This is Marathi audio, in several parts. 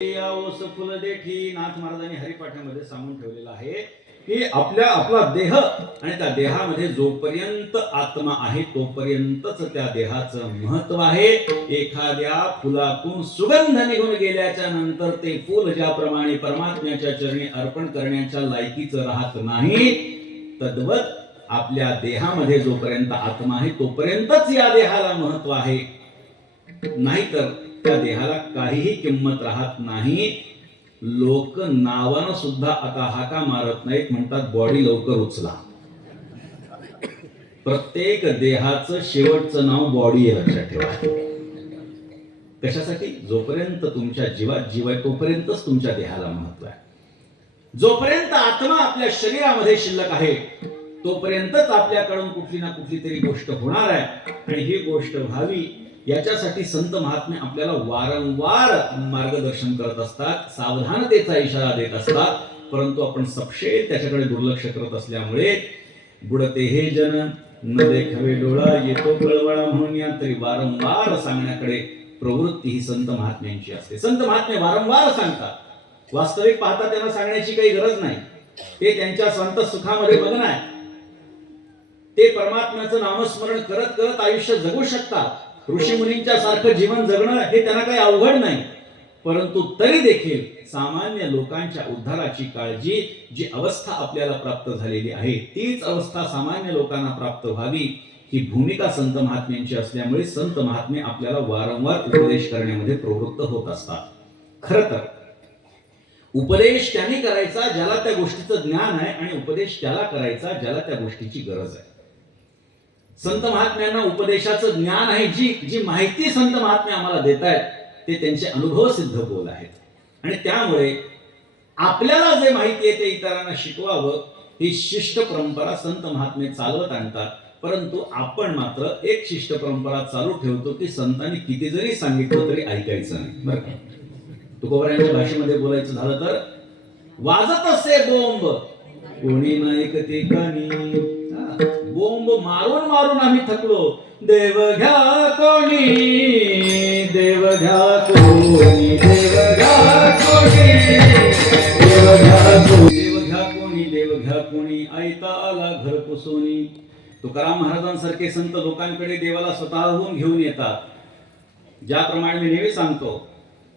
या ओस फुल देठी नाथ महाराजांनी हरिपाठामध्ये सांगून ठेवलेलं आहे की आपला देह आणि त्या देहामध्ये जोपर्यंत आत्मा आहे तोपर्यंतच त्या देहाचं महत्व आहे. एखाद्या फुलातून सुगंध निघून गेल्याच्या नंतर ते फूल ज्याप्रमाणे परमात्म्याच्या चरणी अर्पण करण्याच्या लायकीचं राहत नाही, तद्वत आपल्या देहामध्ये जोपर्यंत आत्मा आहे तोपर्यंतच या देहाला महत्व आहे. नाहीतर त्या देहाला काहीही किंमत राहत नाही. लोक नावानं सुद्धा आता हाका मारत नाहीत, म्हणतात बॉडी लवकर उचला. प्रत्येक देहाचं शेवटचं नाव बॉडी आहे, लक्षात ठेवा. कशासाठी? जोपर्यंत तुमच्या जीवात जीव आहे तोपर्यंतच तुमच्या देहाला महत्व आहे. जोपर्यंत आत्मा आपल्या शरीरामध्ये शिल्लक आहे तोपर्यंतच आपल्याकडून कुठली ना कुठली तरी गोष्ट होणार आहे. आणि ही गोष्ट व्हावी याच्यासाठी संत महात्मे आपल्याला वारंवार मार्गदर्शन करत असतात, सावधानतेचा इशारा देत असतात. परंतु आपण सपशेल त्याच्याकडे दुर्लक्ष करत असल्यामुळे बुडते हे जन न देखावे डोळा येतो कळवळा म्हणून या तरी वारंवार सांगण्याकडे प्रवृत्ती ही संत महात्म्यांची असते. संत महात्मे वारंवार सांगतात. वास्तविक पाहता त्यांना सांगण्याची काही गरज नाही. ते त्यांच्या संत सुखामध्ये मग्न आहे. ते परमात्म्याचं नामस्मरण करत करत आयुष्य जगू शकतात. ऋषी मुनींच्या सारखं जीवन जगणं हे त्यांना काही अवघड नाही. परंतु तरी देखील सामान्य लोकांच्या उद्धाराची काळजी, जी अवस्था आपल्याला प्राप्त झालेली आहे तीच अवस्था सामान्य लोकांना प्राप्त व्हावी ही भूमिका संत महात्म्यांची असल्यामुळे संत महात्मे आपल्याला वारंवार उपदेश करण्यामध्ये प्रवृत्त होत असतात. खरं तर उपदेश त्यांनी करायचा ज्याला त्या गोष्टीचं ज्ञान आहे, आणि उपदेश त्याला करायचा ज्याला त्या गोष्टीची गरज आहे. संत महात्म्यांना उपदेशाचं ज्ञान आहे. जी माहिती संत महात्मे आम्हाला देत आहेत ते त्यांचे अनुभव सिद्ध बोल आहेत. आणि त्यामुळे आपल्याला जे माहिती आहे ते इतरांना शिकवावं ही शिष्ट परंपरा संत महात्मे चालवत आणतात. परंतु आपण मात्र एक शिष्ट परंपरा चालू ठेवतो की संतांनी किती जरी सांगितलं तरी ऐकायचं नाही. बरं का? तुकोबारायांच्या भाषेमध्ये बोलायचं झालं तर वाजत असे बोंब कोणी नाही ऐकते कानी. बोंब मारून मारून आम्ही थकलो. देव घ्या कोणी, देव घ्या कोणी, देव घ्या कोणी, देव घ्या कोणी, देव घ्या कोणी, देव घ्या कोणी, ऐता आला घर पुसोनी. तुकाराम महाराजांसारखे संत लोकांकडे देवाला स्वतःहून घेऊन येतात. ज्याप्रमाणे मी नेहमी सांगतो,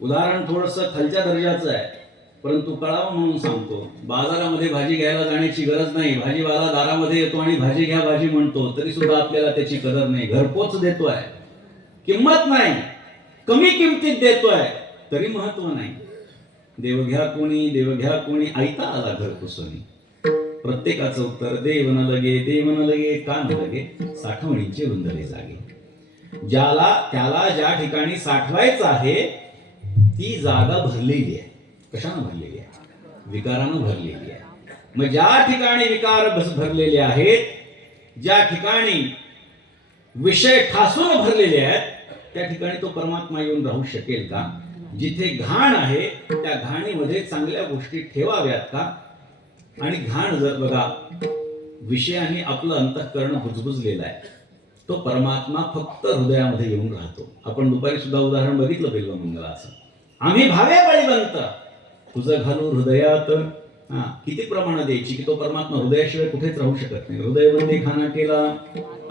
उदाहरण थोडंसं खालच्या दर्जाचं आहे परंतु कळावं म्हणून सांगतो. बाजारामध्ये भाजी घ्यायला जाण्याची गरज नाही. भाजीवाला दारामध्ये येतो आणि भाजी घ्या भाजी म्हणतो, तरी सुद्धा आपल्याला त्याची कदर नाही. घरपोच देतोय, किंमत नाही, कमी किमतीत देतोय तरी महत्व नाही. देव घ्या कोणी, देव घ्या कोणी, ऐता आला घर पुसोनी. प्रत्येकाचं उत्तर देव न लगे, देव न लगे, का न लगे, साठवणीचे रुंदले जागे. त्याला ज्या ठिकाणी साठवायचं आहे ती जागा भरलेली आहे. कशानं भरलेली आहे? विकारानं भरलेली आहे. मग ज्या ठिकाणी विकार भरलेले आहेत, ज्या ठिकाणी विषय ठासून भरलेले आहेत त्या ठिकाणी तो परमात्मा येऊन राहू शकेल का? जिथे घाण आहे त्या घाणीमध्ये चांगल्या गोष्टी ठेवाव्यात का? आणि घाण जर बघा विषयाने आपलं अंतःकरण बुजबुजलेलं आहे, तो परमात्मा फक्त हृदयामध्ये येऊन राहतो. आपण दुपारी सुद्धा उदाहरण बघितलं बिल्वमंगलाचं. आम्ही भावे बळीवंत तुझं घालू हृदयात. किती प्रमाण द्यायची की तो परमात्मा हृदयाशिवाय कुठेच राहू शकत नाही. हृदयवंती खाना केला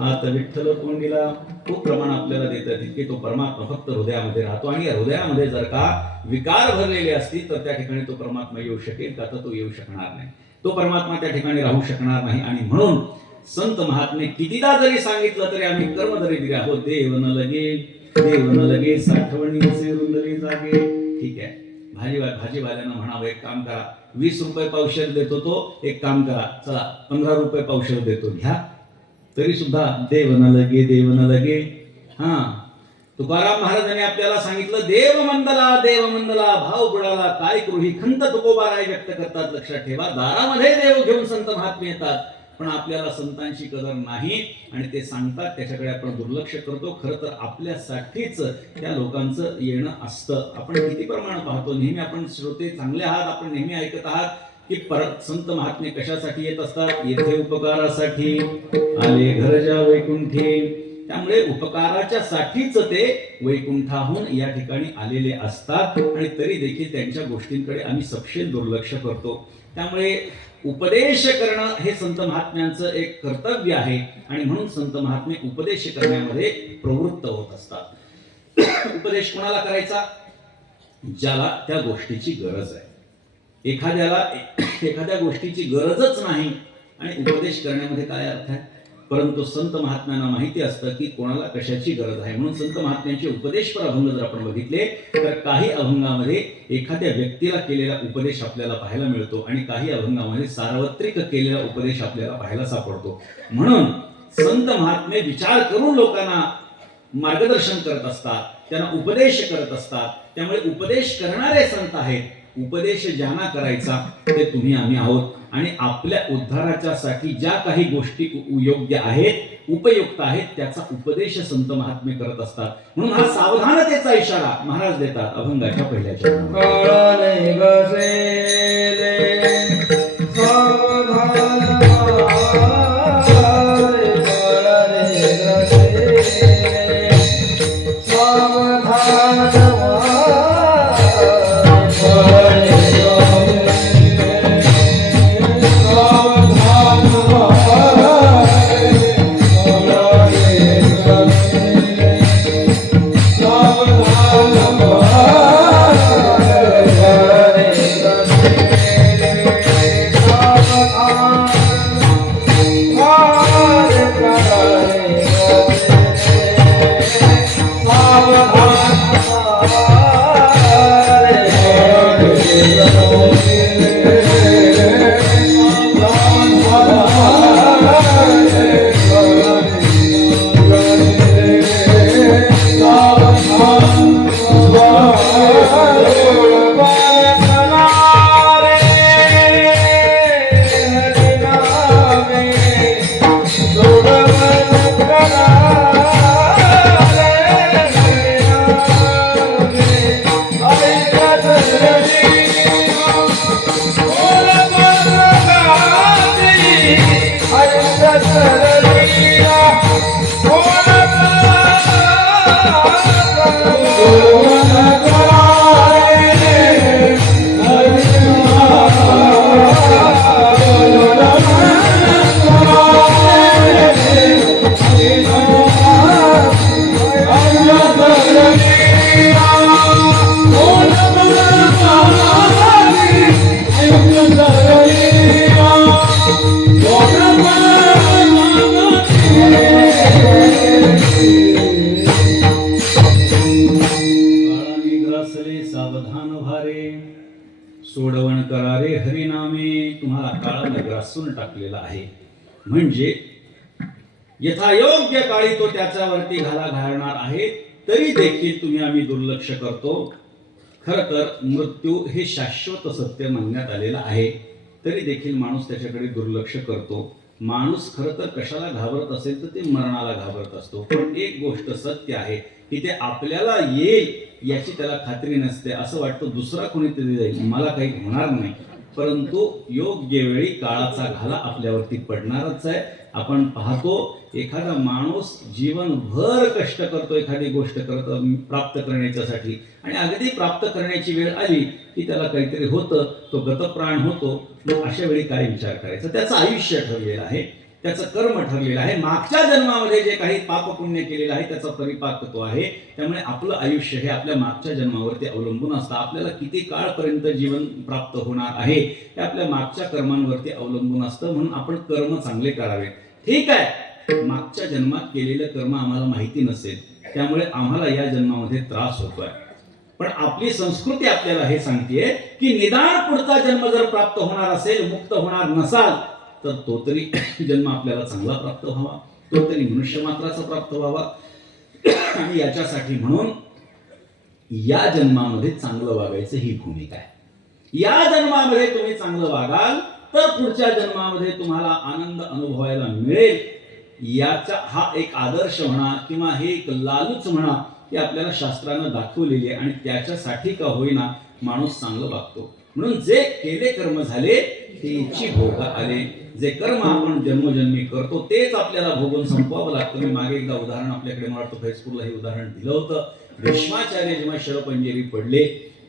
आत विठ्ठल कोंडीला. खूप प्रमाण आपल्याला देतात की तो परमात्मा फक्त हृदयामध्ये राहतो. आणि या हृदयामध्ये जर का विकार भरलेले असतील तर त्या ठिकाणी तो परमात्मा येऊ शकेल का? तर तो येऊ शकणार नाही. तो परमात्मा त्या ठिकाणी राहू शकणार नाही. आणि म्हणून संत महात्मे कितीदा जरी सांगितलं तरी आम्ही कर्मदरिद्री आहोत. देव न लगे, देव न लगे, साठवणीचे रुंदले जागे. ठीक आहे, भाजीवाल्यांना म्हणावं एक काम करा, 20 रुपये पावशेर देतो तो, एक काम करा चला 15 रुपये पावशेर देतो घ्या. तरी सुद्धा देव न लगे, देव न लगे. तुकाराम महाराजांनी आपल्याला सांगितलं देव मंदला, देव मंदला, भाव बुडाला काय करू ही खंत तुकोबाराय व्यक्त करतात. लक्षात ठेवा, दारामध्ये देव घेऊन संत महात्मे येतात पण आपल्याला संतांची कदर नाही आणि ते सांगतात त्याच्याकडे आपण दुर्लक्ष करतो. खरं तर आपल्यासाठीच त्या लोकांचं येणं असतं. आपण किती प्रमाण पाहतो, नेहमी आपण श्रोते चांगले आहात, आपण नेहमी ऐकत आहात की संत महात्मे कशासाठी येत असतात? येथे उपकारासाठी आले घरच्या वैकुंठी. त्यामुळे उपकाराच्या साठीच ते वैकुंठाहून या ठिकाणी आलेले असतात आणि तरी देखील त्यांच्या गोष्टींकडे आम्ही सपशेल दुर्लक्ष करतो. त्यामुळे उपदेश करणं हे संत महात्म्यांचं एक कर्तव्य आहे आणि म्हणून संत महात्मे उपदेश करण्यामध्ये प्रवृत्त होत असतात. उपदेश कोणाला करायचा? ज्याला त्या गोष्टीची गरज आहे. एखाद्याला एखाद्या गोष्टीची गरजच नाही आणि उपदेश करण्यामध्ये काय अर्थ आहे? परंतु संत महात्म्यांना माहिती असतं की कोणाला कशाची गरज आहे. म्हणून संत महात्म्यांचे उपदेशपर अभंग जर आपण बघितले तर काही अभंगामध्ये एखाद्या व्यक्तीला केलेला उपदेश आपल्याला पाहायला मिळतो आणि काही अभंगामध्ये सार्वत्रिक केलेला उपदेश आपल्याला पाहायला सापडतो. म्हणून संत महात्मे विचार करून लोकांना मार्गदर्शन करत असतात, त्यांना उपदेश करत असतात. त्यामुळे उपदेश करणारे संत आहेत. उपदेश ज्यांना करायचा ते तुम्ही आम्ही आहोत आणि आपल्या उद्धाराच्या साठी ज्या काही गोष्टी योग्य आहेत, उपयुक्त आहेत, त्याचा उपदेश संत महात्मे करत असतात. म्हणून हा सावधानतेचा इशारा महाराज देतात अभंगाच्या पहिल्या सोडवण करारे हरिनामे. तुम्हाला काळाने ग्रासून टाकलेला आहे. म्हणजे यथायोग्य काळी तो त्याच्यावरती घाला घालणार आहे, तरी देखील तुम्ही आम्ही दुर्लक्ष करतो. खरं तर मृत्यू हे शाश्वत सत्य मानण्यात आलेलं आहे, तरी देखील माणूस त्याच्याकडे दुर्लक्ष करतो. माणूस खरं तर कशाला घाबरत असेल तर ते मरणाला घाबरत असतो. पण एक गोष्ट सत्य आहे की ते आपल्याला येईल याची त्याला खात्री नसते. असं वाटतं दुसरा कोणीतरी जाईल, मला काही होणार नाही. परंतु योग्य वेळी काळाचा घाला आपल्यावरती पडणारच आहे. आपण पाहतो एखादा माणूस जीवनभर कष्ट करतो एखादी गोष्ट प्राप्त करण्यासाठी, आणि अगदी प्राप्त करण्याची वेळ आली की त्याला काहीतरी होतं, तो गतप्राण होतो. मग अशा वेळी काय विचार करायचा? त्याचं आयुष्य ठरलेलं आहे, त्याचं कर्म ठरलेलं आहे. मागच्या जन्मामध्ये जे काही पाप पुण्य केलेलं आहे त्याचा परिपाक तो आहे. त्यामुळे आपलं आयुष्य हे आपल्या मागच्या जन्मावरती अवलंबून असतं. आपल्याला किती काळपर्यंत जीवन प्राप्त होणार आहे हे आपल्या मागच्या कर्मांवरती अवलंबून असतं. म्हणून आपण कर्म चांगले करावे. ठीक आहे, मागच्या जन्मात केलेलं कर्म आम्हाला माहिती नसेल, त्यामुळे आम्हाला या जन्मामध्ये त्रास होतोय. पण आपली संस्कृती आपल्याला हे सांगतेय की निदान पुढचा जन्म जर प्राप्त होणार असेल, मुक्त होणार नसाल, तर तो तरी जन्म आपल्याला चांगला प्राप्त व्हावा, तो तरी मनुष्य मात्राचा प्राप्त व्हावा. आणि याच्यासाठी म्हणून या जन्मामध्ये चांगलं वागायचं ही भूमिका आहे. या जन्मामध्ये तुम्ही चांगलं वागाल तर पुढच्या जन्मामध्ये तुम्हाला आनंद अनुभवायला मिळेल. याचा हा एक आदर्श म्हणा किंवा हे एक लालूच म्हणा, हे आपल्याला शास्त्रानं दाखवलेली आहे. आणि त्याच्यासाठी का होईना माणूस चांगलं वागतो. म्हणून जे केले कर्म झाले तेची भोग आले. जे कर्म आपण जन्मोजन्मी करतो तेच आपल्याला भोगून संपवावं लागतं. मी मागे एकदा उदाहरण आपल्याकडे मला वाटतं फेसबुकला हे उदाहरण दिलं होतं भीष्माचार्य जेव्हा शरपंजेरी पडले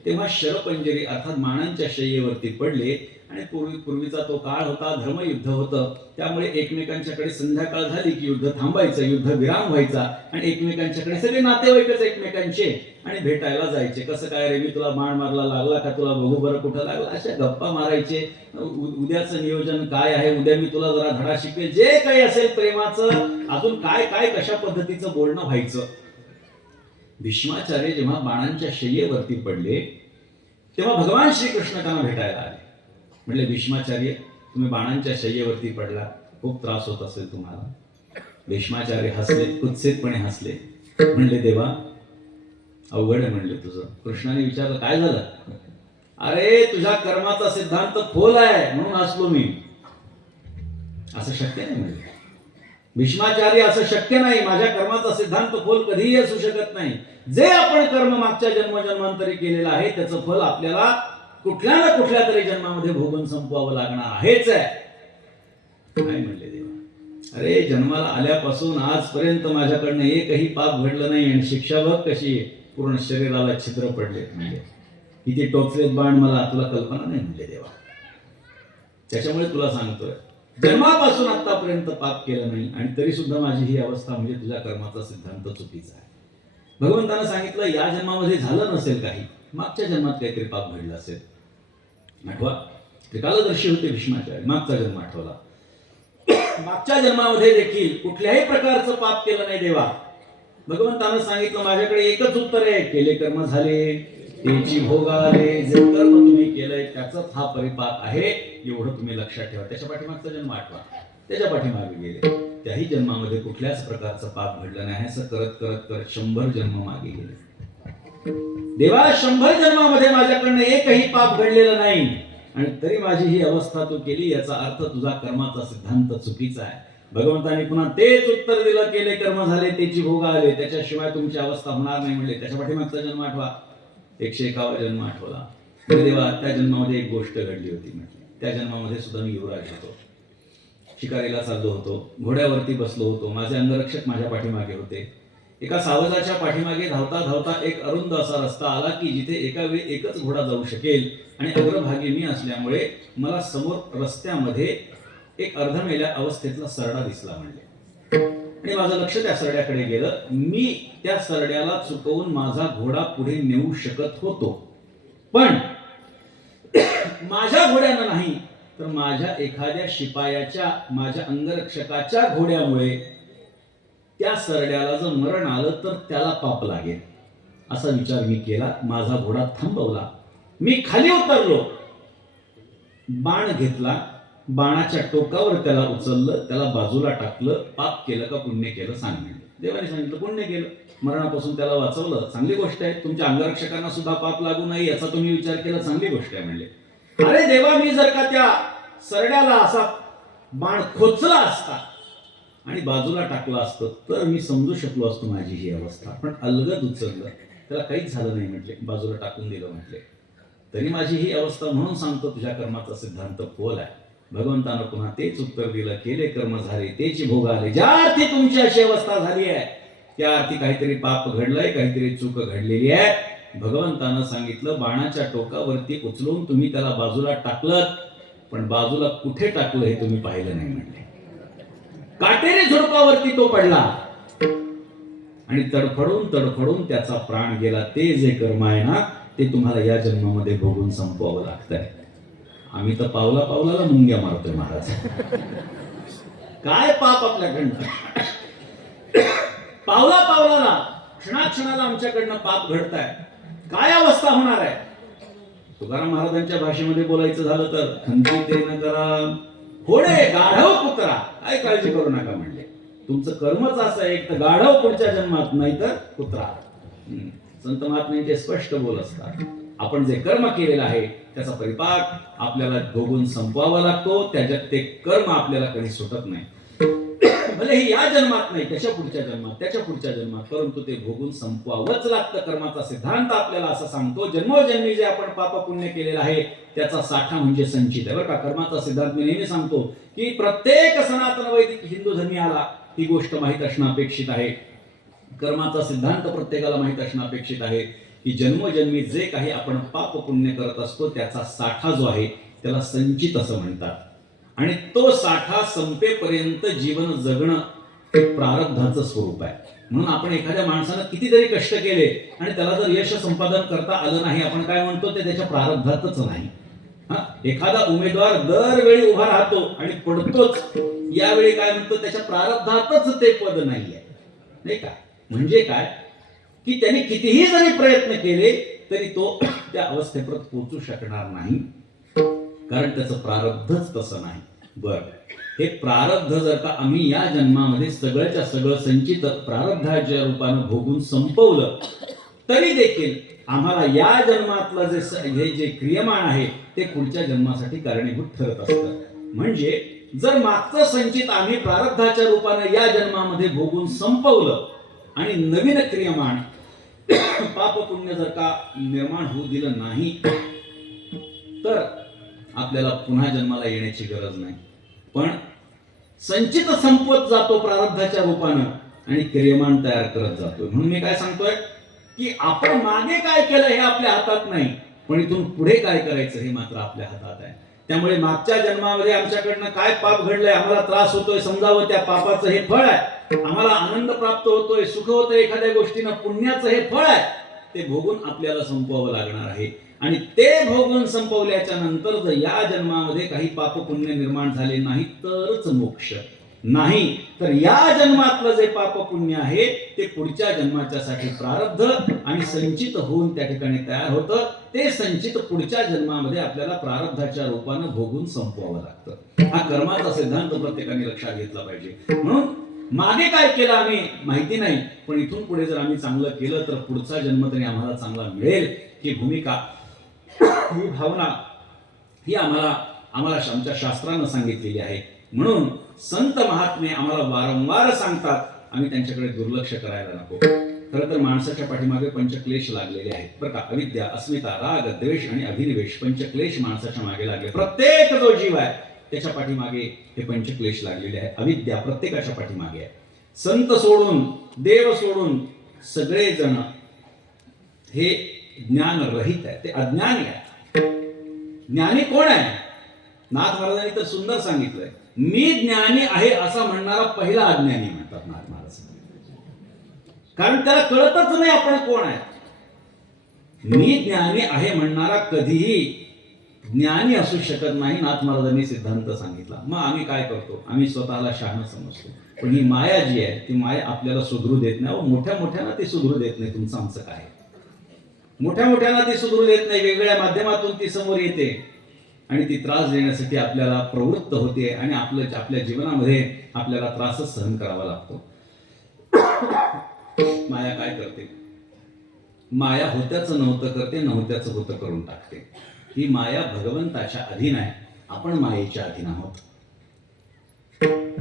तेव्हा शरपंजेरी अर्थात बाणांच्या शय्येवरती पडले आणि पूर्वीचा तो काळ होता, धर्मयुद्ध होतं, त्यामुळे एकमेकांच्याकडे संध्याकाळ झाली की युद्ध थांबायचं, युद्ध विराम व्हायचा आणि एकमेकांच्याकडे सगळे नातेवाईकच एकमेकांचे आणि भेटायला जायचे. कसं काय रे, मी तुला बाण मारला, लागला का तुला, बघू बरं कुठं लागला, अशा गप्पा मारायचे. उद्याचं नियोजन काय आहे, उद्या मी तुला जरा धडा शिकवेल, जे काही असेल प्रेमाचं, अजून काय काय कशा पद्धतीचं बोलणं व्हायचं. भीष्माचार्य जेव्हा बाणांच्या शय्येवरती पडले तेव्हा भगवान श्रीकृष्ण त्यांना भेटायला आले. म्हणले, भीष्माचार्य तुम्ही बाणांच्या शय्येवरती पडला, खूप त्रास होत असेल तुम्हाला. भीष्माचार्य हसले, कुत्सितपणे हसले. म्हणले, देवा अवघड आहे म्हणले तुझं. कृष्णाने विचारलं, काय झालं? अरे तुझ्या कर्माचा सिद्धांत फोल आहे म्हणून हसलो मी. असं शक्य नाही म्हणले भीष्माचार्य, असं शक्य नाही. माझ्या कर्माचा सिद्धांत फोल कधीही असू शकत नाही. जे आपण कर्म मागच्या जन्मजन्मांतरी केलेलं आहे त्याचं फल आपल्याला कुठल्या ना कुठल्या तरी जन्मामध्ये भोगून संपवावं लागणार आहेच आहे. काय म्हणले देवा, अरे जन्माला आल्यापासून आजपर्यंत माझ्याकडनं एकही पाप घडलं नाही आणि शिक्षा बघ कशी, पूर्ण शरीराला छिद्र पडले. म्हणजे किती टोचलेत बाण मला तुला कल्पना नाही म्हणले देवा. त्याच्यामुळे तुला सांगतोय, जन्मापासून आतापर्यंत पाप केलं नाही आणि तरी सुद्धा माझी ही अवस्था, म्हणजे तुझ्या कर्माचा सिद्धांत चुकीचा आहे. भगवंतानं सांगितलं, या जन्मामध्ये झालं नसेल काही, मागच्या जन्मात काहीतरी पाप घडलं असेल. आठवा, त्रिकालदर्शी होते भीष्माचार्य, मागचा जन्म आठवला. मागच्या जन्मामध्ये देखील कुठल्याही प्रकारचं पाप केलं नाही देवा. भगवंतानं सांगितलं, माझ्याकडे एकच उत्तर आहे, केले कर्म झाले तेची भोग आले. जे कर्म तुम्ही केलंय त्याचाच हा परिपाक आहे, एवढं तुम्ही लक्षात ठेवा. त्याच्या पाठीमागचा जन्म आठवा. त्याच्या पाठीमागे गेले, त्याही जन्मामध्ये कुठल्याच प्रकारचं पाप घडलं नाही. असं करत करत करत 100 जन्म मागे गेले. देवा 100 जन्मामध्ये माझ्याकडनं एकही पाप घडलेलं नाही आणि तरी माझी ही अवस्था तू केली, याचा अर्थ तुझा कर्माचा सिद्धांत चुकीचा आहे. भगवंताने पुन्हा तेच उत्तर दिलं, केले कर्म झाले तेची भोग आले, त्याच्याशिवाय तुमची अवस्था होणार नाही म्हणले. त्याच्या पाठीमागचा जन्म आठवा. 151 जन्म आठवला. देवा त्या जन्मामध्ये एक गोष्ट घडली होती म्हटली. त्या जन्मामध्ये सुद्धा मी युवराज होतो, शिकारीला चाललो होतो, घोड्यावरती बसलो होतो, माझे अंगरक्षक माझ्या पाठीमागे होते. एका सावजाच्या पाठीमागे धावता धावता एक अरुंद असा रस्ता आला की जिथे एका वेळी एकच घोडा जाऊ शकेल आणि अग्रभागी मी असल्यामुळे मला समोर रस्त्यामध्ये एक अर्धमेल्या अवस्थेतला सरडा दिसला म्हणले. आणि माझं लक्ष त्या सरड्याकडे गेलं. मी त्या सरड्याला चुकवून माझा घोडा पुढे नेऊ शकत होतो, पण माझ्या घोड्यानं नाही तर माझ्या एखाद्या शिपायाच्या, माझ्या अंगरक्षकाच्या घोड्यामुळे त्या सरड्याला जर मरण आलं तर त्याला पाप लागेल, असा विचार मी केला. माझा घोडा थांबवला, मी खाली उतरलो, बाण घेतला, बाणाच्या टोकावर त्याला उचललं, त्याला बाजूला टाकलं. पाप केलं का पुण्य केलं सांग म्हणले. देवाने सांगितलं पुण्य केलं, मरणापासून त्याला वाचवलं, चांगली गोष्ट आहे. तुमच्या अंगरक्षकांना सुद्धा पाप लागू नये याचा तुम्ही विचार केला, चांगली गोष्ट आहे म्हणले. अरे देवा, मी जर का त्या सरड्याला असा बाण खोचला असता आणि बाजूला टाकला असतं तर मी समजू शकलो असतो माझी ही अवस्था, पण अलगद उचललं, त्याला काहीच झालं नाही म्हटले, बाजूला टाकून दिलं म्हटले, तरी माझी ही अवस्था. म्हणून सांगतो तुझ्या कर्माचा सिद्धांत फोल आहे. भगवंतानं पुन्हा तेच उत्तर दिलं, केले कर्म झाले तेची भोग आले. ज्या अर्थी तुमची अशी अवस्था झाली आहे त्या अर्थी काहीतरी पाप घडलंय, काहीतरी चूक घडलेली आहे. भगवंतानं सांगितलं, बाणाच्या टोकावरती उचलून तुम्ही त्याला बाजूला टाकलं, पण बाजूला कुठे टाकलं हे तुम्ही पाहिलं नाही म्हणले. काटेरी झुडपावरती तो पडला आणि तडफडून तडफडून त्याचा प्राण गेला. ते जे कर्म आहे ना ते तुम्हाला या जन्मामध्ये भोगून संपवावं लागतंय. आम्ही तर पावला पावलाला मुंग्या मारतोय महाराज. काय पाप आपल्याकडनं, पावला पावलाला क्षणाक्षणाला आमच्याकडनं पाप घडताय. काय अवस्था होणार आहे. तुकाराम महाराजांच्या भाषेमध्ये बोलायचं झालं तर, खंती ते न करा होणे गाढव कुत्रा, काय काळजी करू नका म्हणले. तुमचं कर्मच असं आहे, एक तर गाढव पुढच्या जन्मात, नाही तर कुत्रा. संत महात्म्यांचे स्पष्ट बोल असतात. आपण जे कर्म केलेलं आहे त्याचा परिपाक आपल्याला भोगून संपवावा लागतो. त्याच्यात ते कर्म आपल्याला कधी सुटत नाही. भले ही या जन्मात नाही, त्याच्या पुढच्या जन्मात, त्याच्या पुढच्या जन्मात, परंतु ते भोगून संपवावंच लागतं. कर्माचा सिद्धांत आपल्याला असं सांगतो. जन्मोजन्मी जे आपण पाप पुण्य केलेलं आहे त्याचा साठा म्हणजे संचित आहे बरं का. कर्माचा सिद्धांत मी नेहमी सांगतो की प्रत्येक सनातन वैदिक हिंदू धर्मियाला ही गोष्ट माहीत असणं अपेक्षित आहे. कर्माचा सिद्धांत प्रत्येकाला माहीत असणं अपेक्षित आहे की जन्मोजन्मी जे काही आपण पाप पुण्य करत असतो त्याचा साठा जो आहे त्याला संचित असं म्हणतात. आणि तो साठा संपेपर्यंत जीवन जगणं हे प्रारब्धाचं स्वरूप आहे. म्हणून आपण एखाद्या माणसानं कितीतरी कष्ट केले आणि त्याला जर यश संपादन करता आलं नाही, आपण काय म्हणतो ते त्याच्या प्रारब्धातच नाही. एखादा उमेदवार दरवेळी उभा राहतो आणि पडतोच, यावेळी काय म्हणतो त्याच्या प्रारब्धातच ते पद नाहीये, नाही का? म्हणजे काय की त्यांनी कितीही जरी प्रयत्न केले तरी तो त्या अवस्थेपर्यंत पोहोचू शकणार नाही, कारण त्याचं प्रारब्धच तसं नाही. बर, हे प्रारब्ध जर का आम्ही या जन्मामध्ये सगळ्याच्या सगळं संचित प्रारब्धाच्या रूपानं भोगून संपवलं तरी देखील आम्हाला या जन्मातलं जे क्रियमाण आहे ते पुढच्या जन्मासाठी कारणीभूत ठरत असतं. म्हणजे जर मागचं संचित आम्ही प्रारब्धाच्या रूपानं या जन्मामध्ये भोगून संपवलं आणि नवीन क्रियमाण पाप पुण्य जर का निर्माण होऊ दिलं नाही तर आपल्याला पुन्हा जन्माला येण्याची गरज नाही. पण संचित संपवत जातो प्रारब्धाच्या रूपानं आणि क्रियमाण तयार करत जातो. म्हणून मी काय सांगतोय की आपण मागे काय केलं हे आपल्या हातात नाही, पण इथून पुढे काय करायचं हे मात्र आपल्या हातात आहे. त्यामुळे मागच्या जन्मामध्ये आमच्याकडनं काय पाप घडलंय, आम्हाला त्रास होतोय, समजावं त्या पापाचं हे फळ आहे. आम्हाला आनंद प्राप्त होतोय, सुख होतंय एखाद्या गोष्टीनं, पुण्याचं हे फळ आहे. ते भोगून आपल्याला संपवावं लागणार आहे. आणि ते भोगून संपवल्याच्या नंतर जर या जन्मामध्ये काही पाप पुण्य निर्माण झाले नाही तरच मोक्ष, नाही तर या जन्मातलं जे पाप पुण्य आहे ते पुढच्या जन्माच्यासाठी प्रारब्ध आणि संचित होऊन त्या ठिकाणी तयार होतं. ते संचित पुढच्या जन्मामध्ये आपल्याला प्रारब्धाच्या रूपानं भोगून संपवावं लागतं. हा कर्माचा सिद्धांत प्रत्येकाने लक्षात घेतला पाहिजे. म्हणून मागे काय केलं आम्ही माहिती नाही, पण इथून पुढे जर आम्ही चांगलं केलं तर पुढचा जन्म तरी आम्हाला चांगला मिळेल ही भूमिका, ही भावना ही आम्हाला आमच्या शास्त्रानं सांगितलेली आहे. म्हणून संत महात्मे आम्हाला वारंवार सांगतात, आम्ही त्यांच्याकडे दुर्लक्ष करायला नको. खरं तर माणसाच्या पाठीमागे पंचक्लेश लागलेले आहेत बरं का. अविद्या, अस्मिता, राग, द्वेष आणि अभिनिवेश, पंचक्लेश माणसाच्या मागे लागले. प्रत्येक जो जीव आहे त्याच्या पाठीमागे हे पंचक्लेश लागलेले आहेत. अविद्या प्रत्येकाच्या पाठीमागे आहे. संत सोडून, देव सोडून सगळे जण हे ज्ञान रहित आहे, ते अज्ञानी आहे. ज्ञानी कोण आहे? नाथ महाराजांनी तर सुंदर सांगितलंय, मी ज्ञानी आहे असं म्हणणारा पहिला अज्ञानी म्हणतात नाथ महाराज. कारण त्याला कळतच नाही आपण कोण आहे. मी ज्ञानी आहे म्हणणारा कधीही ज्ञानी असू शकत नाही, नाथ महाराजांनी सिद्धांत सांगितला. मग आम्ही काय करतो? आम्ही स्वतःला शहाणं समजतो. पण ही माया जी आहे ती माया आपल्याला सुधरू देत नाही. मोठ्या मोठ्यानं ती सुधरू देत नाही. तुमचं आमचं काय? मोठ्या मोठ्यानं ती सुधरू देत नाही. वेगवेगळ्या माध्यमातून ती समोर येते आणि ती त्रास देण्यासाठी आपल्याला प्रवृत्त होते आणि आपल्या जीवनामध्ये आपल्याला त्रासच सहन करावा लागतो. माया काय करते? माया होत्याचं नव्हतं करते, नव्हत्याचं होतं करून टाकते. ही माया भगवंताच्या अधीन आहे, आपण मायेच्या अधीन आहोत.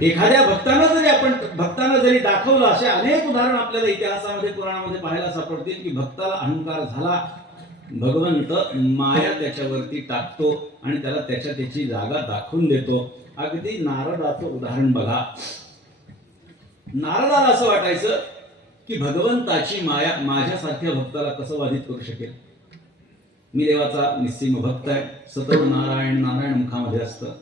एखाद्या भक्तानं जरी दाखवलं, असे अनेक उदाहरण आपल्याला इतिहासामध्ये पुराणामध्ये पाहायला सापडतील की भक्ताला अहंकार झाला, भगवंत माया त्याच्यावरती टाकतो आणि त्याला त्याची जागा दाखवून देतो. अगदी नारदाचं उदाहरण बघा. नारदाला असं वाटायचं की भगवंताची माया माझ्यासारख्या भक्ताला कसं बाधित करू शकेल. मी देवाचा निस्सीम भक्त आहे, सतत नारायण नारायण मुखामध्ये असतं,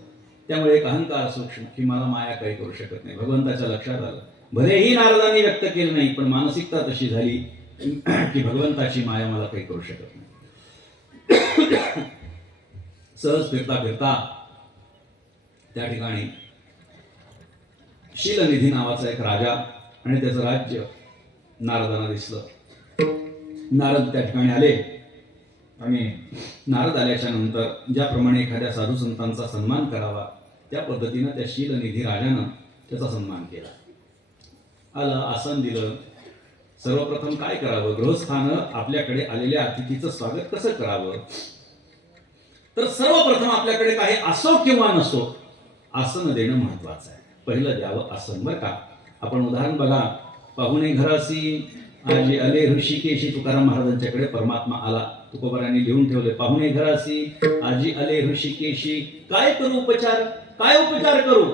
त्यामुळे एक अहंकार सूक्ष्म की मला माया काही करू शकत नाही. भगवंताच्या लक्षात आलं, भलेही नारदांनी व्यक्त केलं नाही, पण मानसिकता तशी झाली की भगवंताची माया मला काही करू शकत नाही. सहज फिरता फिरता त्या ठिकाणी शीलनिधी नावाचा एक राजा आणि त्याचं राज्य नारदांना दिसलं. नारद त्या ठिकाणी आले आणि नारद आल्याच्या नंतर ज्याप्रमाणे एखाद्या साधू संतांचा सन्मान करावा त्या पद्धतीनं त्या शीलनिधी राजानं त्याचा सन्मान केला. आलं, आसन दिलं. सर्वप्रथम काय करावं? गृहस्थानं आपल्याकडे आलेल्या अतिथीचं स्वागत कसं करावं? तर सर्वप्रथम आपल्याकडे काही असो किंवा नसो आसन देणं महत्वाचं आहे. पहिलं द्यावं आसन बरं का. आपण उदाहरण बघा, पाहुणे घरासी आजी आले ऋषिकेशी. तुकाराम महाराजांच्याकडे परमात्मा आला, तुकोबारांनी लिहून ठेवले, पाहुणे घरासी आजी आले ऋषिकेशी, काय करू उपचार? काय उपचार करू?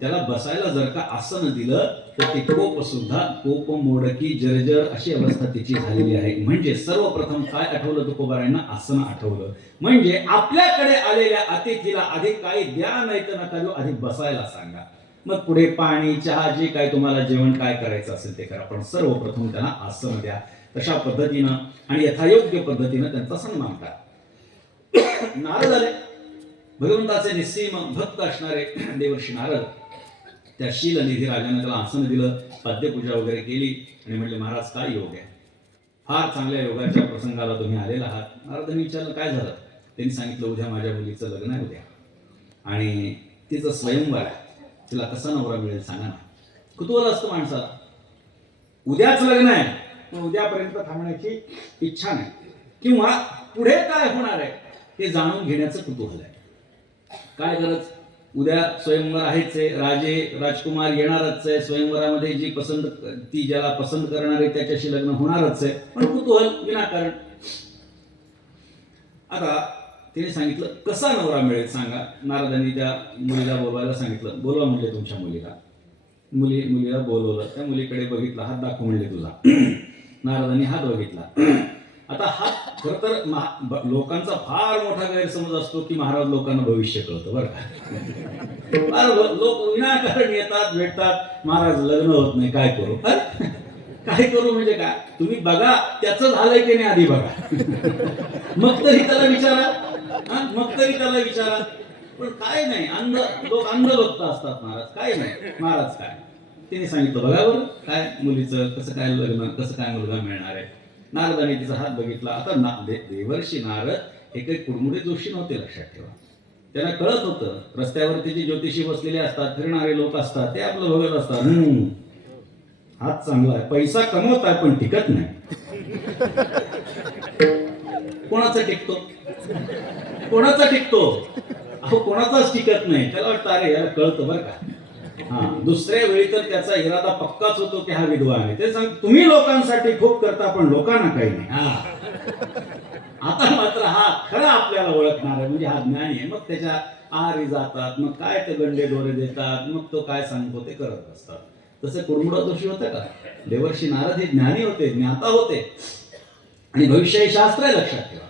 त्याला बसायला जर का आसन दिलं तर ते कोप सुद्धा कोप मोडकी जर्जर अशी अवस्था त्याची झालेली आहे. म्हणजे सर्वप्रथम काय आठवलं तुकोबारायांना? आसन आठवलं. म्हणजे आपल्याकडे आलेल्या अतिथीला आधी काही द्या नाही तर नका देऊ, आधी बसायला सांगा. मग पुढे पाणी चहा जे काय तुम्हाला जेवण काय करायचं असेल ते करा, पण सर्वप्रथम त्यांना आसन द्या. तशा पद्धतीनं आणि यथायोग्य पद्धतीनं त्यांचा सन्मान करा. नारद आले, भगवंताचे निस्सीम भक्त असणारे देवर्षी नारद. त्या शीलनिधी राजाने त्याला आसन दिलं, पद्यपूजा वगैरे केली आणि म्हटले महाराज काय योग आहे, फार चांगल्या योगाच्या प्रसंगाला तुम्ही आलेला आहात. नारदांनी विचारलं काय झालं? त्यांनी सांगितलं उद्या माझ्या मुलीचं लग्न आहे उद्या, आणि तिचं स्वयंवर आहे, तिला कसा नवरा मिळेल सांगा ना. कुतूहल असतं माणसाला, उद्याच लग्न आहे पण उद्यापर्यंत थांबण्याची इच्छा नाही, किंवा पुढे काय होणार आहे ते जाणून घेण्याचं कुतूहल आहे. काय गरज, उद्या स्वयंवर आहेच आहे, राजे राजकुमार येणारच आहे, स्वयंवरामध्ये जी पसंत ती ज्याला पसंत करणार आहे त्याच्याशी लग्न होणारच आहे, पण कुतूहल विनाकारण. आता तिने सांगितलं कसा नवरा मिळेल सांगा. नारदांनी त्या मुलीला बोलवायला सांगितलं, बोलवा म्हणजे तुमच्या मुलीला. मुलीला बोलवलं, त्या मुलीकडे बघितलं, हात दाखव म्हणले तुझा. नारदांनी हात बघितला. आता हात खरं तर लोकांचा फार मोठा गैरसमज असतो की महाराज लोकांना भविष्य कळतं बरं का. लोक विनाकारण येतात भेटतात, महाराज लग्न होत नाही काय करू. काय करू म्हणजे काय, तुम्ही बघा त्याचं झालंय की नाही आधी बघा, मग तरी त्याला विचारा. मग तरी त्याला विचारा. पण काय नाही, लोक अंध भक्त असतात महाराज, काय नाही महाराज काय. तिने सांगितलं बघा बरं काय मुलीचं कसं काय लग्न, कसं काय मुलगा मिळणार आहे. नारदाने तिचा हात बघितला. आता देवर्षी नारद हे काही कुडमुडे जोशी नव्हते, लक्षात ठेवा. त्यांना कळत होतं रस्त्यावरती जे ज्योतिषी बसलेले असतात, फिरणारे लोक असतात, ते आपलं बघत असतात, हात चांगला आहे, पैसा कमवताय पण टिकत नाही. कोणाचा टिकतो, कोणाचा टिकतो, अहो कोणाचाच टिकत नाही. त्याला वाटतं अरे याला कळतं बरं का. दुसऱ्या वेळी तर त्याचा इरादा पक्काच होतो की हा विधवा आहे. ते सांग तुम्ही लोकांसाठी खूप करता पण लोकांना काही नाही. आता मात्र हा खरा आपल्याला ओळखणार आहे, म्हणजे हा ज्ञानी आहे. मग त्याच्या आहारी जातात, मग काय ते गंडे दोरे देतात, मग तो काय सांगतो ते करत असतात. तसं कुडमुडा दोषी होतं का? देवर्षी नारद हे ज्ञानी होते, ज्ञाता होते, आणि भविष्य हे शास्त्र आहे, लक्षात ठेवा.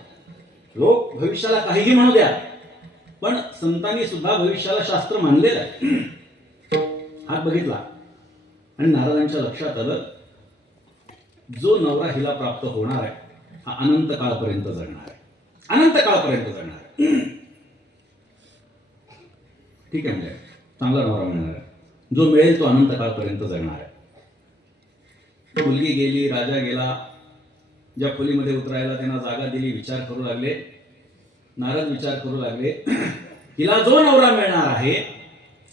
लोक भविष्याला काहीही म्हणू द्या, पण संतांनी सुद्धा भविष्याला शास्त्र मानलेलं आहे. हात बघितला आणि नारदांच्या लक्षात आलं जो नवरा हिला प्राप्त होणार आहे हा अनंत काळपर्यंत जगणार आहे, अनंत काळपर्यंत जगणार आहे. ठीक आहे, म्हणजे चांगला नवरा मिळणार आहे, जो मिळेल तो अनंत काळपर्यंत जगणार आहे. मुलगी गेली, राजा गेला, ज्या खोलीमध्ये उतरायला त्यांना जागा दिली, विचार करू लागले. नारद विचार करू लागले हिला जो नवरा मिळणार आहे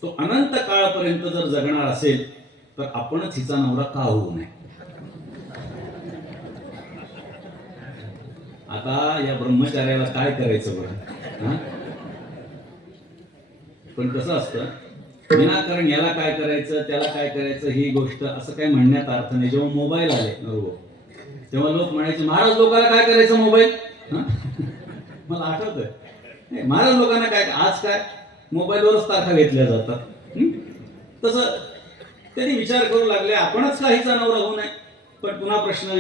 तो अनंत काळपर्यंत जर जगणार असेल तर आपणच हिचा नवरा का होऊ नये. आता या ब्रह्मचार्याला काय करायचं बरं. पण कसं असतं, विनाकारण याला काय करायचं त्याला काय करायचं ही गोष्ट असं काय म्हणण्यात अर्थ नाही. जेव्हा मोबाईल आले तेव्हा लोक म्हणायचे महाराज लोकांना काय करायचं मोबाईल. मला आठवतंय महाराज लोकांना काय, आज काय मोबाईलवरच तारखा घेतल्या जातात. तसं त्यांनी विचार करू लागले आपणच काहीचा नवरा होऊ नये. पण पुन्हा प्रश्न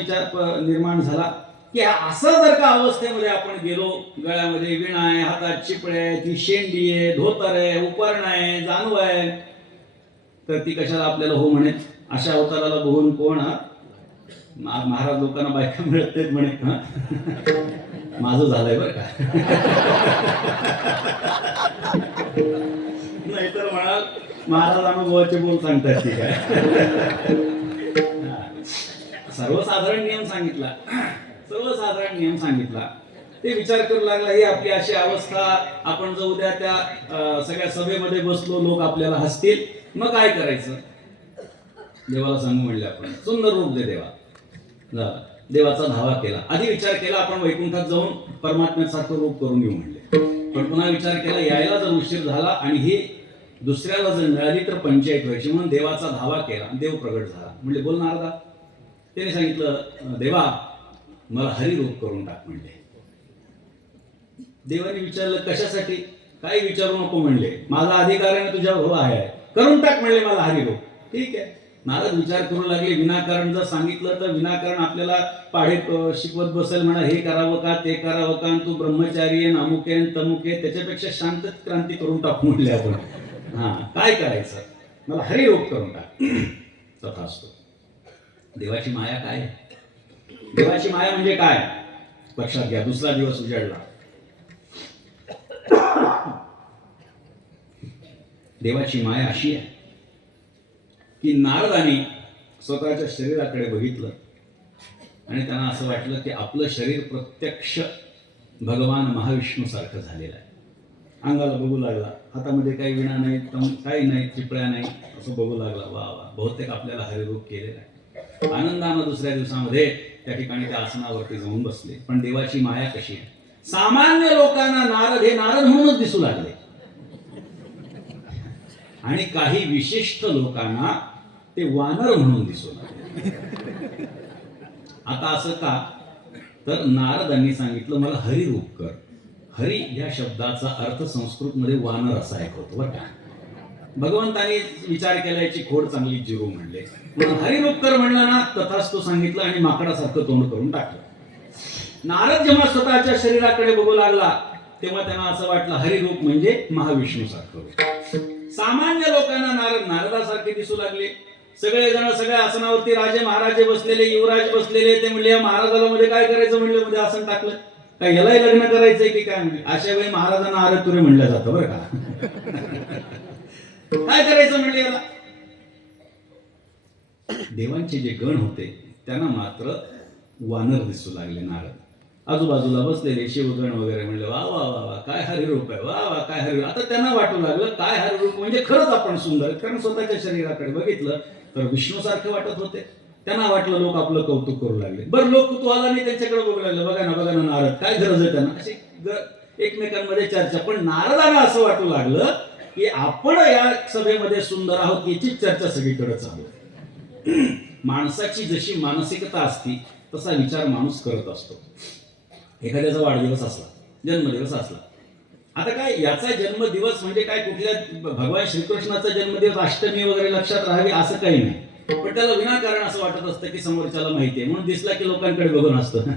निर्माण झाला की असं जर का अवस्थेमध्ये आपण गेलो, गळ्यामध्ये वीणा आहे, हातात चिपळे आहे, ती शेंडी आहे, धोतर आहे, उपरण आहे, जानू आहे, तर ती कशाला आपल्याला हो म्हणे. अशा अवताराला बघून कोण महाराज लोकांना बायका मिळत नाहीत म्हणे. माझं झालंय बरं का. नाहीतर म्हणाल महाराज अनुभवाचे बोल सांगतात की काय. सर्वसाधारण नियम सांगितला, सर्वसाधारण नियम सांगितला. ते विचार करू लागला ही आपली अशी अवस्था, आपण जर उद्या त्या सगळ्या सभेमध्ये बसलो, लोक आपल्याला हसतील, मग काय करायचं. देवाला सांगू म्हणले आपण, सुंदर रूप दे देवा. देवाचा धावा केला. आधी विचार केला आपण वैकुंठात जाऊन परमात्म्यासारखं रूप करून येऊ म्हणले. पण पुन्हा विचार केला यायला जर उशीर झाला आणि ही दुसऱ्याला जर मिळाली तर पंचायत व्हायची, म्हणून देवाचा धावा केला. देव प्रगट झाला. म्हणजे बोल नारदा. त्याने सांगितलं देवा मला हरिरूप करून टाक म्हणले. देवाने विचारलं कशासाठी. काही विचारू नको म्हणले, माझा अधिकार आहे तुझ्या भाऊ आहे, करून टाक म्हणले मला हरिरूप. ठीक आहे. नारद विचार करू लागले, विनाकारण जर सांगितलं तर विनाकारण आपल्याला पाढे शिकवत बसेल, म्हणा हे करावं का ते करावं का, तू ब्रह्मचारी आहे, अमुके आहे तमुके, त्याच्यापेक्षा शांत क्रांती करून टाकू म्हणले आपण. हा, काय करायचं, मला हरिरूप करून टाक. तथास्तु. देवाची माया काय आहे? देवाची माया म्हणजे काय लक्षात घ्या. दुसरा दिवस उजाडला. देवाची माया अशी आहे की नारदाने स्वतःच्या शरीराकडे बघितलं आणि त्यांना असं वाटलं की आपलं शरीर प्रत्यक्ष भगवान महाविष्णू सारखं झालेलं आहे. अंगाला बघू लागला, हातामध्ये काही विणा नाही, काही नाही, चिपळ्या नाही, असं बघू लागला. वा वा, बहुतेक आपल्याला हरिरूप केलेलं आहे. आनंदानं दुसऱ्या दिवसामध्ये त्या ठिकाणी त्या आसनावरती जाऊन बसले. पण देवाची माया कशी आहे, सामान्य लोकांना नारद हे नारद म्हणूनच दिसू लागले आणि काही विशिष्ट लोकांना ते वानर म्हणून दिसू लागले. आता असं का, तर नारदांनी सांगितलं मला हरिरूप कर. हरी या शब्दाचा अर्थ संस्कृत मध्ये वानर असा एक होतो बरं का. भगवंतांनी विचार केला, याची खोड चांगली जिरू म्हणले, म्हणून हरिरूप कर म्हणलं ना, तथास्तु सांगितलं आणि माकडासारखं तोंड करून टाकलं. नारद जेव्हा स्वतःच्या शरीराकडे बघू लागला तेव्हा त्यांना असं वाटलं हरिरूप म्हणजे महाविष्णू सारखं. सामान्य लोकांना नारद नारदासारखे दिसू लागले. सगळेजण सगळ्या आसनावरती राजे महाराजे बसलेले, युवराज बसलेले. ते म्हणले या महाराजाला मध्ये काय करायचं, म्हणले मध्ये आसन टाकलं काय, यालाही लग्न करायचंय की काय म्हणले. अशा वेळी महाराजांना आरत तुरे म्हणलं जातं बरं का. काय करायचं म्हणले याला. देवांचे जे गण होते त्यांना मात्र वानर दिसू लागले. नारद आजूबाजूला बसलेले शिवगण वगैरे म्हणले वा वा वा वा, काय हरिरूप आहे, वा वा काय हरिरूप. आता त्यांना वाटू लागलं काय हरिरूप म्हणजे खरंच आपण सुंदर, कारण स्वतःच्या शरीराकडे बघितलं तर विष्णू सारखे वाटत होते. त्यांना वाटलं लोक आपलं कौतुक करू लागले. बरं, लोक कुतूहलाने त्यांच्याकडे बघू लागले, बघा ना नारद, काय गरज आहे त्यांना, अशी एकमेकांमध्ये चर्चा. पण नारदांना असं वाटू लागलं की आपण या सभेमध्ये सुंदर आहोत याची चर्चा सगळीकडे चालू. माणसाची जशी मानसिकता असती तसा विचार माणूस करत असतो. एखाद्याचा वाढदिवस असला, जन्मदिवस असला, आता काय याचा जन्मदिवस म्हणजे काय कुठल्या भगवान श्रीकृष्णाचा जन्मदिवस अष्टमी वगैरे लक्षात राहावी असं काही नाही. पण त्याला विनाकारण असं वाटत असतं की समोरच्याला माहिती आहे म्हणून दिसला की लोकांकडे बघून असतं.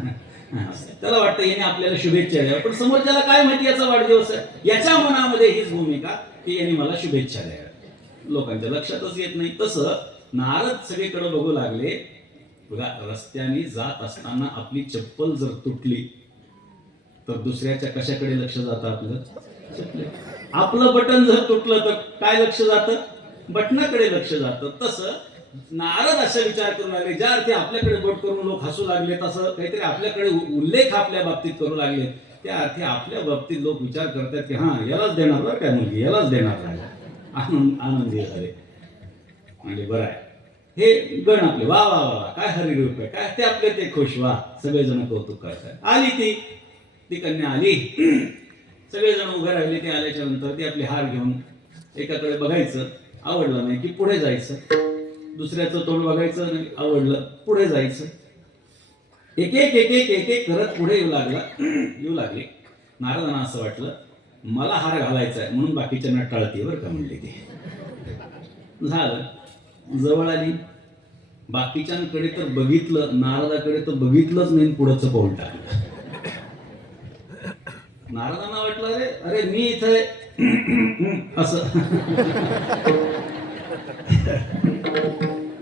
त्याला वाटतं याने आपल्याला शुभेच्छा द्याव्या, पण समोरच्याला काय माहिती याचा वाढदिवस आहे. याच्या मनामध्ये हीच भूमिका की यांनी मला शुभेच्छा द्याव्या, लोकांच्या लक्षातच येत नाही. तसं नारद सगळीकडे बघू लागले. बघा, रस्त्याने जात असताना आपली चप्पल जर तुटली तर दुसऱ्याच्या कशाकडे लक्ष जातं आपलं, आपलं बटन जर तुटलं तर काय लक्ष जातं, बटनाकडे लक्ष जातं. तसं नारद असा विचार करू लागले, ज्या अर्थी आपल्याकडे बोट करून लोक हसू लागले तसं काहीतरी आपल्याकडे उल्लेख आपल्या बाबतीत करू लागले, त्या अर्थी आपल्या बाबतीत लोक विचार करतात की हा यालाच देणार बरं काय मुलगी, यालाच देणार नाही. आनंदी झाले म्हणजे बरं आहे. हे गण आपले वा वा वा काय हरिरूप आहे, काय ते आपले ते खुश, वा सगळेजण कौतुक करतात. आली ती कन्या आली, सगळेजण उभे राहिले. ते आल्याच्या नंतर ती आपले हार घेऊन एकाकडे बघायचं, आवडलं नाही की पुढे जायचं, दुसऱ्याचं तोंड बघायचं नाही, आवडलं पुढे जायचं. एक एक एक एक एक एक करत पुढे येऊ लागले. नारदांना असं वाटलं मला हार घालायचा आहे म्हणून बाकीच्यांना टाळते बरं का म्हणले. ते झालं, जवळ आली, बाकीच्यांकडे तर बघितलं, नारदाकडे तर बघितलंच नाही, पुढचं पाऊल टाकलं. नारदांना वाटलं अरे अरे मी इथे असं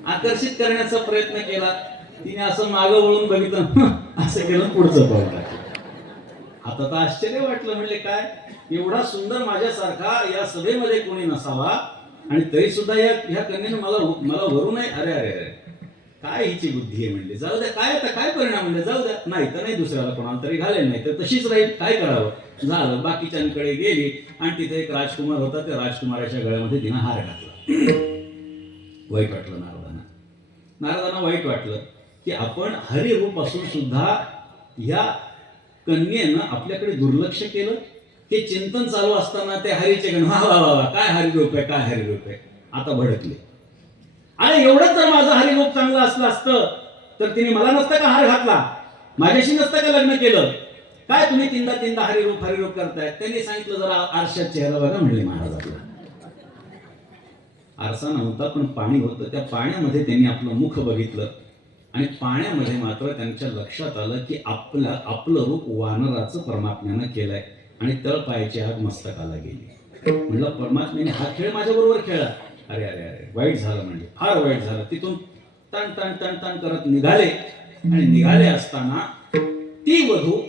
आकर्षित करण्याचा प्रयत्न केला. तिने असं मागं वळून बघितलं, असं केलं, पुढचं पाऊल टाकलं. आता तर आश्चर्य वाटलं, म्हणले काय एवढा सुंदर माझ्यासारखा या सभेमध्ये कोणी नसावा आणि तरी सुद्धा ह्या कन्येने मला वरून आहे. अरे अरे अरे काय हिची बुद्धी आहे म्हणले. जाऊ द्या, काय परिणाम म्हणले, जाऊ द्या, नाही तर नाही दुसऱ्याला कोणाला तरी घालेल, नाही तर तशीच राहील, काय करावं. झालं, बाकीच्यांकडे गेली आणि तिथे एक राजकुमार होता, त्या राजकुमाराच्या गळ्यामध्ये तिनं हार घातला. वाईट वाटलं नारदांना वाईट वाटलं की आपण हरिरूप असून सुद्धा ह्या कन्येनं आपल्याकडे दुर्लक्ष केलं. हे चिंतन चालू असताना ते हरीचे गण वा वा वा काय हरिरूप आहे, काय हरिरूप आहे. आता भडकले. आणि एवढंच जर माझं हरिरूप चांगलं असलं असतं तर तिने मला नसतं का हार घातला, माझ्याशी नसतं का लग्न केलं, काय तुम्ही तीनदा हरिरूप करतायत. त्यांनी सांगितलं जरा आरशात चेहरा बघा म्हणले महाराज आपला. आरसा नव्हता पण पाणी होतं. त्या पाण्यामध्ये त्यांनी आपलं मुख बघितलं आणि पाण्यामध्ये मात्र त्यांच्या लक्षात आलं की आपलं रूप वानराचं परमात्म्यानं केलंय आणि तळपायाची आग मस्तकाला गेली. म्हणलं परमात्म्याने हा खेळ माझ्याबरोबर खेळला. अरे अरे अरे वाईट झालं, म्हणजे फार वाईट झालं. तिथून तण तण तण तण करत निघाले आणि निघाले असताना ती वधू,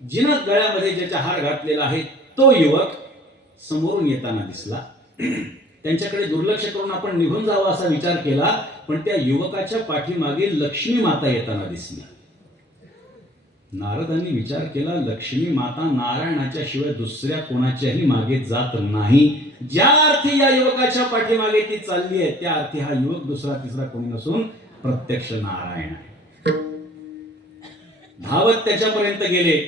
जिनं गळ्यामध्ये ज्याचा हार घातलेला आहे तो युवक समोरून येताना दिसला. त्यांच्याकडे दुर्लक्ष करून आपण निघून जावं असा विचार केला, पण त्या युवकाच्या पाठीमागे लक्ष्मी माता येताना दिसली. नारदांनी विचार केला, लक्ष्मी माता नारायणाच्या शिवाय दुसऱ्या कोणाच्याही मागे जात नाही. ज्या अर्थी या युवकाच्या पाठीमागे ती चालली आहे त्या अर्थी हा युवक दुसरा तिसरा कोणी नसून प्रत्यक्ष नारायण आहे. धावत त्याच्यापर्यंत गेले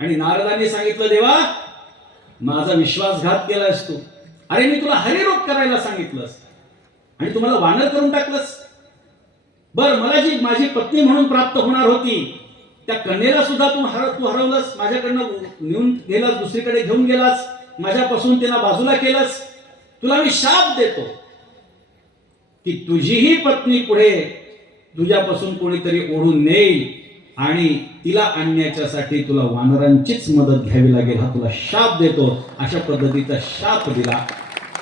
आणि नारदांनी सांगितलं, देवा माझा विश्वासघात केलास तू. अरे मी तुला हरिरोध करायला सांगितलंस आणि तुम्हाला वानर करून टाकलंस. बर, मला जी माझी पत्नी म्हणून प्राप्त होणार होती त्या कन्येला सुद्धा तू हरवलंस. माझ्याकडनं नेऊन गेलास, दुसरीकडे घेऊन गेलास, माझ्यापासून तिला बाजूला केलंस. तुला मी शाप देतो की तुझीही पत्नी पुढे तुझ्यापासून कोणीतरी ओढून नेईल आणि तिला आणण्याच्यासाठी तुला वानरांचीच मदत घ्यावी लागेल. हा तुला शाप देतो. अशा पद्धतीचा शाप दिला.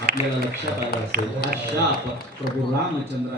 आपल्याला लक्षात आलं असेल, हा शाप प्रभू रामचंद्र